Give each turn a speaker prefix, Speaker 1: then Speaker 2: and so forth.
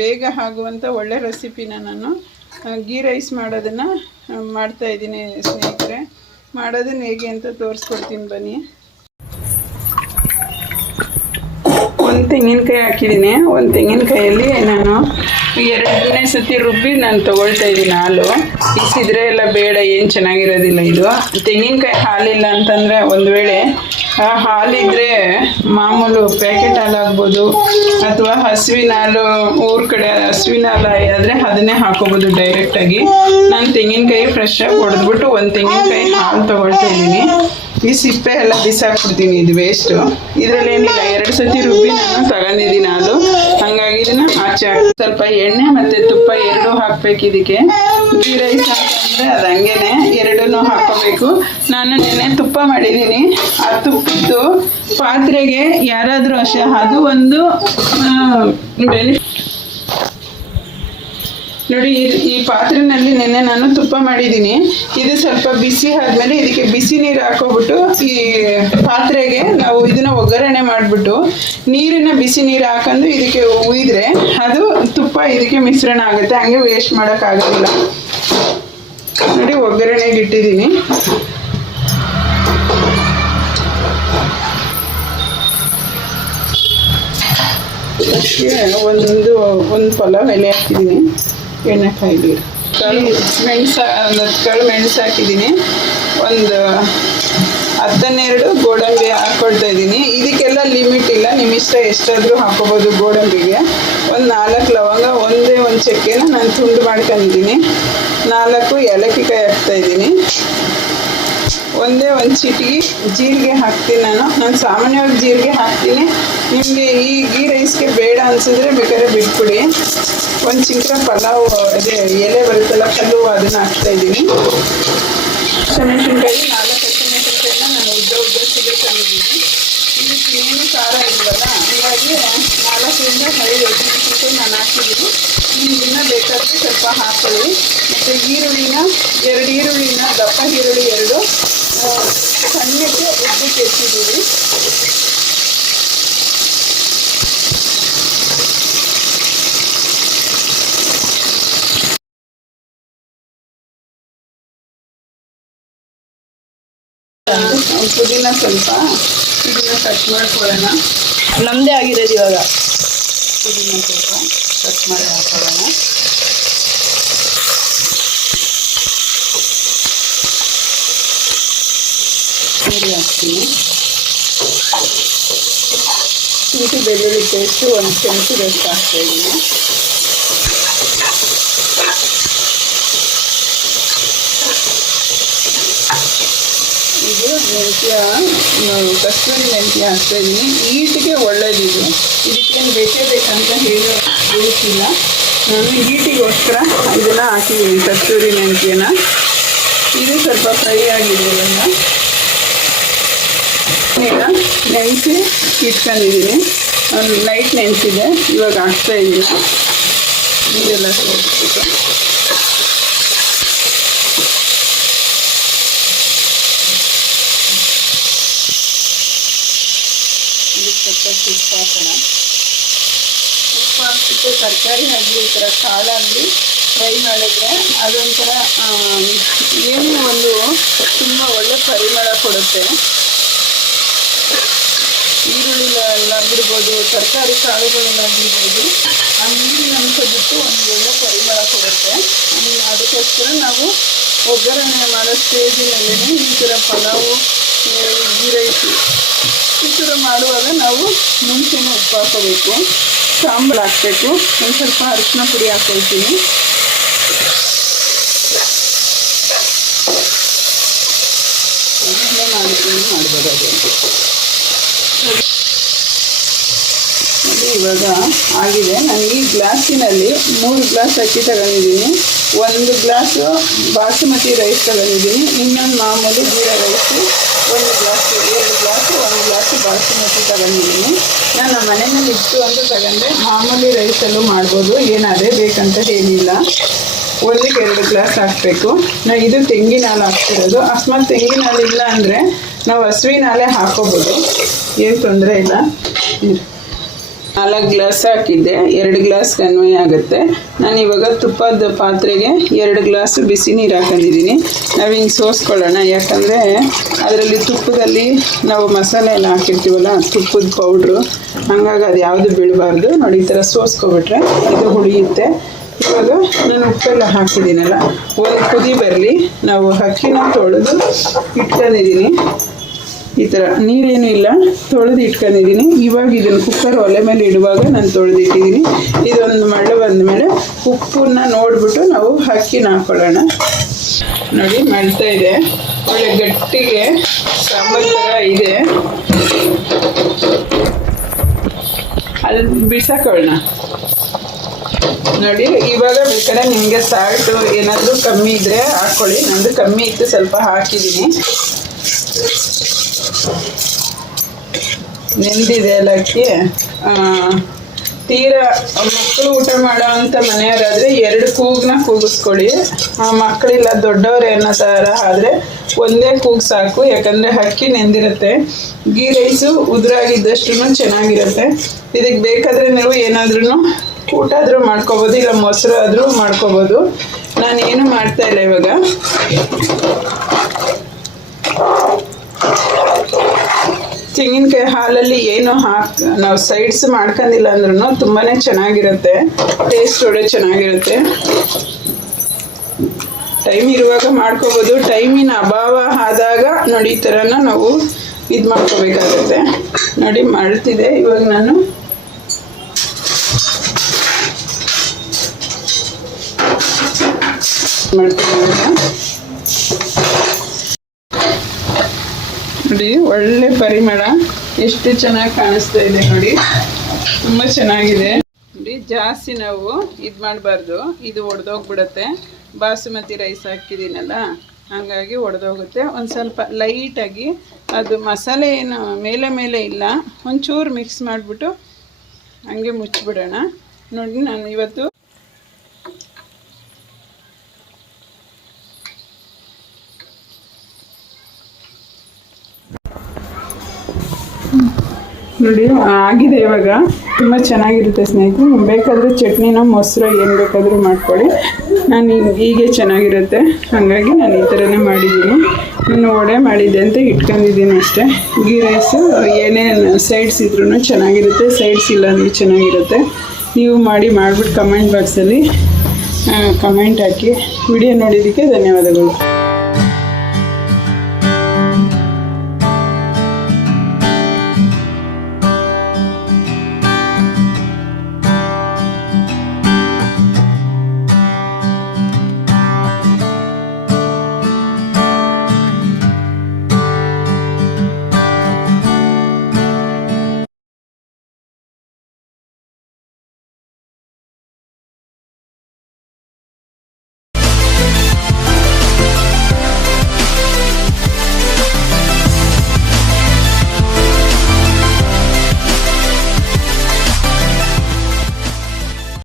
Speaker 1: ಬೇಗ ಆಗುವಂಥ ಒಳ್ಳೆ ರೆಸಿಪಿನ ನಾನು ಗೀ ರೈಸ್ ಮಾಡೋದನ್ನು ಮಾಡ್ತಾ ಇದ್ದೀನಿ ಸ್ನೇಹಿತರೆ. ಮಾಡೋದನ್ನು ಹೇಗೆ ಅಂತ ತೋರಿಸ್ಕೊಡ್ತೀನಿ ಬನ್ನಿ. ಒಂದು ತೆಂಗಿನಕಾಯಿ ಹಾಕಿದ್ದೀನಿ. ಒಂದು ತೆಂಗಿನಕಾಯಲ್ಲಿ ನಾನು ಎರಡನೇ ಸತಿ ರುಬ್ಬಿ ನಾನು ತೊಗೊಳ್ತಾ ಇದ್ದೀನಿ ಹಾಲು. ಇಸಿದ್ರೆ ಎಲ್ಲ ಬೇಡ, ಏನು ಚೆನ್ನಾಗಿರೋದಿಲ್ಲ ಇದು. ತೆಂಗಿನಕಾಯಿ ಹಾಲಿಲ್ಲ ಅಂತಂದರೆ ಒಂದು ವೇಳೆ ಹಾಲಿದ್ರೆ ಮಾಮೂಲು ಪ್ಯಾಕೆಟ್ ಹಾಲು ಆಗ್ಬೋದು, ಅಥವಾ ಹಸುವಿನ ಹಾಲು, ಊರ ಕಡೆ ಹಸುವಿನ ಹಾಲು ಆದರೆ ಅದನ್ನೇ ಹಾಕೋಬೋದು ಡೈರೆಕ್ಟಾಗಿ ನಾನು ತೆಂಗಿನಕಾಯಿ ಫ್ರೆಶ್ ಆಗಿ ಹೊಡೆದ್ಬಿಟ್ಟು ಒಂದು ತೆಂಗಿನಕಾಯಿ ಹಾಲು ತೊಗೊಳ್ತಾ ಇದ್ದೀನಿ. ಈ ಸಿಪ್ಪೆ ಎಲ್ಲ ಬಿಸಾಕ್ಬಿಡ್ತೀನಿ, ಇದು ವೇಸ್ಟು ಇದರಲ್ಲಿ ಏನಿಲ್ಲ, ಎರಡು ಸತಿ ರುಬ್ಬಿ ನಾನು ತಗೊಂಡಿದ್ದೀನಿ ಅದು ಹಂಗಾಗಿ ಇದನ್ನ ಆಚೆ ಹಾಕ್ ಸ್ವಲ್ಪ ಎಣ್ಣೆ ಮತ್ತೆ ತುಪ್ಪ ಎರಡೂ ಹಾಕ್ಬೇಕು ಇದಕ್ಕೆ. ಗೀ ರೈಸ್ ಅಂತಂದರೆ ಅದು ಹಂಗೇನೆ. ಎರಡನ್ನು ಹಾಕೋಬೇಕು ನಾನು ನಿನ್ನೆ ತುಪ್ಪ ಮಾಡಿದ್ದೀನಿ. ಆ ತುಪ್ಪದ್ದು ಪಾತ್ರೆಗೆ ಯಾರಾದರೂ ಅಷ್ಟೇ. ಅದು ಒಂದು ನೋಡಿ, ಈ- ಪಾತ್ರೆನಲ್ಲಿ ನಿನ್ನೆ ನಾನು ತುಪ್ಪ ಮಾಡಿದ್ದೀನಿ. ಇದು ಸ್ವಲ್ಪ ಬಿಸಿ ಆದ್ಮೇಲೆ ಇದಕ್ಕೆ ಬಿಸಿ ನೀರು ಹಾಕೋಬಿಟ್ಟು ಈ ಪಾತ್ರೆಗೆ ನಾವು ಇದನ್ನ ಒಗ್ಗರಣೆ ಮಾಡಿಬಿಟ್ಟು ನೀರಿನ ಬಿಸಿ ನೀರು ಹಾಕೊಂಡು ಇದಕ್ಕೆ ಉಯ್ದ್ರೆ ಅದು ತುಪ್ಪ ಇದಕ್ಕೆ ಮಿಶ್ರಣ ಆಗುತ್ತೆ. ಹಂಗೆ ವೇಸ್ಟ್ ಮಾಡೋಕ್ಕಾಗೋದಿಲ್ಲ ನೋಡಿ, ಒಗ್ಗರಣೆಗೆ ಇಟ್ಟಿದ್ದೀನಿ. ಒಂದು ಒಂದು ಪಲಾವ್ ಎಲೆ ಹಾಕಿದ್ದೀನಿ. ಎಣ್ಣೆ ಕಾಯಿಲಿ. ಕಳು ಮೆಣಸು ಒಂದು ಹತ್ತು ಕಾಳು ಮೆಣಸು ಹಾಕಿದ್ದೀನಿ. ಒಂದು ಹತ್ತನ್ನೆರಡು ಗೋಡಂಬಿ ಹಾಕ್ಕೊಳ್ತಾ ಇದ್ದೀನಿ. ಇದಕ್ಕೆಲ್ಲ ಲಿಮಿಟ್ ಇಲ್ಲ. ನಿಮ್ಮ ಇಷ್ಟ ಎಷ್ಟಾದರೂ ಹಾಕೋಬೋದು ಗೋಡಂಬಿಗೆ. ಒಂದು ನಾಲ್ಕು ಲವಂಗ ಒಂದೇ ಒಂದು ಚಕ್ಕೆನ ನಾನು ತುಂಡು ಮಾಡ್ಕೊಂಡಿದ್ದೀನಿ. ನಾಲ್ಕು ಏಲಕ್ಕಿಕಾಯಿ ಹಾಕ್ತಾ ಇದ್ದೀನಿ. ಒಂದೇ ಒಂದು ಚಿಟಿಗೆ ಜೀರಿಗೆ ಹಾಕ್ತೀನಿ ನಾನು. ನಾನು ಸಾಮಾನ್ಯವಾಗಿ ಜೀರಿಗೆ ಹಾಕ್ತೀನಿ. ನಿಮಗೆ ಈ ಗೀ ರೈಸ್ಗೆ ಬೇಡ ಅನ್ಸಿದ್ರೆ ಬೇಕಾದ್ರೆ ಬಿಟ್ಬಿಡಿ. ಒಂದು ಚಿಂಕ್ರ ಪಲಾವ್, ಅದೇ ಎಲೆ ಬರುತ್ತಲ್ಲ, ಕಲ್ಲು, ಅದನ್ನು ಹಾಕ್ತಾ ಇದ್ದೀನಿ. ಹಸಿಮೆಣಸಿನ್ಕಾಯಿ ನಾಲ್ಕು ಹಸಿಮೆಣಸಿನ್ಕಾಯಿನ ನಾನು ಉದ್ದ ಉದ್ದ ತಂದಿದ್ದೀನಿ. ಇದಕ್ಕೆ ಏನು ಖಾರ ಇಲ್ವಲ್ಲ ಹಾಗಾಗಿ ನಾಲ್ಕರಿಂದ ಐದು ಹಸಿಮೆಣಸಿನ್ಕಾಯಿ ನಾನು ಹಾಕಿದ್ದೀನಿ. ಇನ್ನೂ ಬೇಕಾದರೆ ಸ್ವಲ್ಪ ಹಾಕೊಳ್ಳಿ. ಮತ್ತು ಈರುಳ್ಳಿನ, ಎರಡು ಈರುಳ್ಳಿನ, ದಪ್ಪ ಈರುಳ್ಳಿ ಎರಡು ಸಣ್ಣಕ್ಕೆ ಉದ್ದಕ್ಕೆ ಪುದೀನ ಸ್ವಲ್ಪ ಇದನ್ನ ಕಟ್ ಮಾಡ್ಕೊಳ್ಳೋಣ
Speaker 2: ನಮ್ಮದೇ ಆಗಿರೋದು ಇವಾಗ.
Speaker 1: ಪುದೀನ ಸ್ವಲ್ಪ ಕಟ್ ಮಾಡಿ ಹಾಕೊಳ್ಳೋಣ ಸರಿ ಹಾಕ್ತೀನಿ ಶುಂಠಿ ಬೆಳ್ಳುಳ್ಳಿ ಪೇಸ್ಟು ಒಂದು ಚಮಚದಷ್ಟು ಹಾಕ್ತಾ ಇದ್ದೀನಿ ಮೆಂತ್ಯ ಮ್, ಕಸ್ತೂರಿ ಮೆಂತ್ಯ ಹಾಕ್ತಾ ಇದ್ದೀನಿ ಈಟಿಗೆ ಒಳ್ಳೇದಿದು ಇದಕ್ಕೇನು ಬೇಕೇ ಬೇಕಂತ ಹೇಳೋ ಹೇಳ್ತಿಲ್ಲ ನಾನು ಈಟಿಗೋಸ್ಕರ ಇದನ್ನ ಹಾಕಿದ್ದೀನಿ ಕಸ್ತೂರಿ ಮೆಂತ್ಯನ ಇದು ಸ್ವಲ್ಪ ಫ್ರೈ ಇವಾಗ ಈಗ ನೆನೆಸಿ ಇಟ್ಕೊಂಡಿದ್ದೀನಿ ಒಂದು ನೈಟ್ ನೆನೆಸಿದೆ ಇವಾಗ ಹಾಕ್ತಾ ಇದ್ದೀನಿ ಇದೆಲ್ಲ ಸೇರಿಸ್ಬಿಟ್ಟು ಸ್ವಲ್ಪ ಉಪ್ಪು ಹಾಕೋಣ ಉಪ್ಪು ಹಾಕ್ಬಿಟ್ಟು ತರಕಾರಿ ಆಗಲಿ ಈ ಥರ ಕಾಳಾಗಲಿ ಫ್ರೈ ಮಾಡಿದ್ರೆ ಅದೊಂಥರ ಏನೋ ಒಂದು ತುಂಬ ಒಳ್ಳೆ ಪರಿಮಳ ಕೊಡುತ್ತೆ. ಈರುಳ್ಳಿಗಳಾಗಿರ್ಬೋದು ತರಕಾರಿ ಕಾಳುಗಳನ್ನಾಗಿರ್ಬೋದು ಆ ನೀರಿನ ಅಂಶ ಬಿಟ್ಟು ಒಂದು ಒಳ್ಳೆ ಪರಿಮಳ ಕೊಡುತ್ತೆ. ಅದಕ್ಕೋಸ್ಕರ ನಾವು ಒಗ್ಗರಣೆ ಮಾಡೋ ಸ್ಟೇಜಿನಲ್ಲೇ ಈ ಥರ ಪಲಾವು ಆ, ರೈಸ್ ಮಾಡುವಾಗ ನಾವು ಮುಂಚೆನೇ ಉಪ್ಪು ಹಾಕೋಬೇಕು ಸಾಂಬಾರು ಹಾಕಬೇಕು. ಒಂದು ಸ್ವಲ್ಪ ಅರಿಶಿನ ಪುಡಿ ಹಾಕೊಳ್ತೀನಿ ಇವಾಗ ಆಗಿದೆ. ನಾನು ಈ ಗ್ಲಾಸಿನಲ್ಲಿ ಮೂರು ಗ್ಲಾಸ್ ಅಕ್ಕಿ ತಗೊಂಡಿದ್ದೀನಿ. ಒಂದು ಗ್ಲಾಸು ಬಾಸುಮತಿ ರೈಸ್ ತಗೊಂಡಿದ್ದೀನಿ. ಇನ್ನೊಂದು ಮಾಮೂಲಿ ಜೀರಾ ರೈಸು ಒಂದು ಗ್ಲಾಸ್ ಎರಡು ಗ್ಲಾಸು ಒಂದು ಗ್ಲಾಸು ಬಾಸುಮತಿ ತಗೊಂಡಿದ್ದೀನಿ. ನಾನು ಮನೆಯಲ್ಲಿ ಇಷ್ಟು ಅಂತ ತಗೊಂಡೆ ಮಾಮೂಲಿ ರೈಸಲ್ಲೂ ಮಾಡ್ಬೋದು. ಏನು ಅದೇ ಬೇಕಂತ ಏನಿಲ್ಲ. ಒಂದಕ್ಕೆ ಎರಡು ಗ್ಲಾಸ್ ಹಾಕಬೇಕು. ನಾವು ಇದು ತೆಂಗಿನ ಹಾಲು ಹಾಕ್ತಿರೋದು. ಅಕಸ್ಮಾತ್ ತೆಂಗಿನ ಹಾಲು ಇಲ್ಲ ಅಂದರೆ ನಾವು ಹಸುವಿನ ಹಾಲೇ ಹಾಕೋಬೋದು. ಏನು ತೊಂದರೆ ಇಲ್ಲ. ನಾಲ್ಕು ಗ್ಲಾಸ್ ಹಾಕಿದ್ದೆ, ಎರಡು ಗ್ಲಾಸ್ ಅನ್ವಯ ಆಗುತ್ತೆ. ನಾನು ಇವಾಗ ತುಪ್ಪದ ಪಾತ್ರೆಗೆ ಎರಡು ಗ್ಲಾಸ್ ಬಿಸಿ ನೀರು ಹಾಕೊಂಡಿದ್ದೀನಿ. ನಾವು ಹಿಂಗೆ ಸೋಸ್ಕೊಳ್ಳೋಣ, ಯಾಕಂದರೆ ಅದರಲ್ಲಿ ತುಪ್ಪದಲ್ಲಿ ನಾವು ಮಸಾಲೆ ಎಲ್ಲ ಹಾಕಿರ್ತೀವಲ್ಲ, ತುಪ್ಪದ ಪೌಡ್ರು ಹಂಗಾಗಿ ಅದು ಯಾವುದು ಬೀಳಬಾರ್ದು. ನೋಡಿ, ಈ ಥರ ಸೋಸ್ಕೊಬಿಟ್ರೆ ಇದು ಹುಳಿಯುತ್ತೆ ಇವಾಗ ನಾನು ಉಪ್ಪೆಲ್ಲ ಹಾಕಿದ್ದೀನಲ್ಲ ಒಂದು ಕುದಿ ಬರಲಿ. ನಾವು ಅಕ್ಕಿನ ತೊಳೆದು ಇಟ್ಕೊಂಡಿದ್ದೀನಿ. ಈ ಥರ ನೀರೇನು ಇಲ್ಲ. ತೊಳೆದು ಇಟ್ಕೊಂಡಿದ್ದೀನಿ. ಇವಾಗ ಇದನ್ನು ಕುಕ್ಕರ್ ಒಲೆ ಮೇಲೆ ಇಡುವಾಗ ನಾನು ತೊಳೆದಿಟ್ಟಿದ್ದೀನಿ ಇದೊಂದು ಮಳೆ ಬಂದಮೇಲೆ ಉಪ್ಪನ್ನ ನೋಡಿಬಿಟ್ಟು ನಾವು ಹಾಕಿ ಹಾಕ್ಕೊಳ್ಳೋಣ ನೋಡಿ ಮಳ್ತಾ ಇದೆ. ಒಳ್ಳೆ ಗಟ್ಟಿಗೆ ಸಾಂಬಾರು ಇದೆ. ಅಲ್ಲಿ ಬಿಸಾಕೊಳ್ಳೋಣ. ನೋಡಿ, ಇವಾಗ ಬೇಕಾದ್ರೆ ನಿಮಗೆ ಸಾಲ್ಟು ಏನಾದರೂ ಕಮ್ಮಿ ಇದ್ದರೆ ಹಾಕ್ಕೊಳ್ಳಿ ನಂದು ಕಮ್ಮಿ ಇತ್ತು, ಸ್ವಲ್ಪ ಹಾಕಿದ್ದೀನಿ ನೆಂದಿದೆ ಆ, ತೀರಾ ಮಕ್ಕಳು ಊಟ ಮಾಡೋ ಅಂಥ ಮನೆಯವರಾದರೆ ಎರಡು ಕೂಗನ್ನ ಕೂಗಿಸ್ಕೊಳ್ಳಿ. ಆ ಮಕ್ಕಳಿಲ್ಲ ದೊಡ್ಡವ್ರು ಏನೋ ಥರ ಆದರೆ ಒಂದೇ ಕೂಗ್ ಸಾಕು ಯಾಕಂದರೆ ಅಕ್ಕಿ ನೆಂದಿರುತ್ತೆ. ಗೀ ರೈಸು ಉದುರಾಗಿದ್ದಷ್ಟು ಚೆನ್ನಾಗಿರುತ್ತೆ. ಇದಕ್ಕೆ ಬೇಕಾದರೆ ನೀವು ಏನಾದ್ರೂ ಊಟ ಆದರೂ ಮಾಡ್ಕೋಬೋದು ಇಲ್ಲ ಮೊಸರು ಮಾಡ್ಕೋಬೋದು. ನಾನು ಏನು ಮಾಡ್ತಾ ಇಲ್ಲ ಇವಾಗ. ತೆಂಗಿನಕಾಯಿ ಹಾಲಲ್ಲಿ ಏನು ಹಾಕ್, ನಾವು ಸೈಡ್ಸ್ ಮಾಡ್ಕೊಂಡಿಲ್ಲ ಅಂದ್ರೂ ತುಂಬಾ ಚೆನ್ನಾಗಿರುತ್ತೆ. ಟೇಸ್ಟ್ ಒಳ್ಳೆ ಚೆನ್ನಾಗಿರುತ್ತೆ. ಟೈಮ್ ಇರುವಾಗ ಮಾಡ್ಕೋಬೋದು. ಟೈಮಿನ ಅಭಾವ ಆದಾಗ ನೋಡಿ ಈ ಥರನ ನಾವು ಇದು ಮಾಡ್ಕೋಬೇಕಾಗುತ್ತೆ. ನೋಡಿ ಮಾಡ್ತಿದೆ ಇವಾಗ ನಾನು ಮಾಡ್ತೀನಿ. ನೋಡಿ, ಒಳ್ಳೆ ಪರಿಮಳ ಎಷ್ಟು ಚೆನ್ನಾಗಿ ಕಾಣಿಸ್ತಾ ಇದೆ ನೋಡಿ. ತುಂಬಾ ಚೆನ್ನಾಗಿದೆ. ನೋಡಿ, ಜಾಸ್ತಿ ನಾವು ಇದು ಮಾಡಬಾರ್ದು. ಇದು ಒಡೆದೋಗ್ಬಿಡತ್ತೆ. ಬಾಸುಮತಿ ರೈಸ್ ಹಾಕಿದ್ದೀನಲ್ಲ, ಹಾಗಾಗಿ ಒಡೆದೋಗುತ್ತೆ. ಒಂದು ಸ್ವಲ್ಪ ಲೈಟಾಗಿ ಅದು ಮಸಾಲೆ ಏನು ಮೇಲೆ ಮೇಲೆ ಇಲ್ಲ, ಒಂಚೂರು ಮಿಕ್ಸ್ ಮಾಡಿಬಿಟ್ಟು ಹಂಗೆ ಮುಚ್ಚಿಬಿಡೋಣ. ನೋಡಿ, ನಾನು ಇವತ್ತು ನೋಡಿ, ಆಗಿದೆ ಇವಾಗ. ತುಂಬ ಚೆನ್ನಾಗಿರುತ್ತೆ ಸ್ನೇಹಿತರು. ಬೇಕಾದರೆ ಚಟ್ನಿನ ಮೊಸರು ಏನು ಬೇಕಾದರೂ ಮಾಡ್ಕೊಳ್ಳಿ. ನಾನು ಹೀಗೆ ಚೆನ್ನಾಗಿರುತ್ತೆ. ಹಾಗಾಗಿ ನಾನು ಈ ಥರನೇ ಮಾಡಿದ್ದೀನಿ. ನಾನು ವಡೆ ಮಾಡಿದ್ದೆ ಅಂತ ಇಟ್ಕೊಂಡಿದ್ದೀನಿ ಅಷ್ಟೇ. ಗೀ ರೈಸು ಏನೇನು ಸೈಡ್ಸ್ ಇದ್ರೂ ಚೆನ್ನಾಗಿರುತ್ತೆ. ಸೈಡ್ಸ್ ಇಲ್ಲ ಅಂದರೆ ಚೆನ್ನಾಗಿರುತ್ತೆ. ನೀವು ಮಾಡಿ ಮಾಡಿಬಿಟ್ಟು ಕಮೆಂಟ್ ಬಾಕ್ಸಲ್ಲಿ ಕಮೆಂಟ್ ಹಾಕಿ. ವಿಡಿಯೋ ನೋಡಿದ್ದಕ್ಕೆ ಧನ್ಯವಾದಗಳು.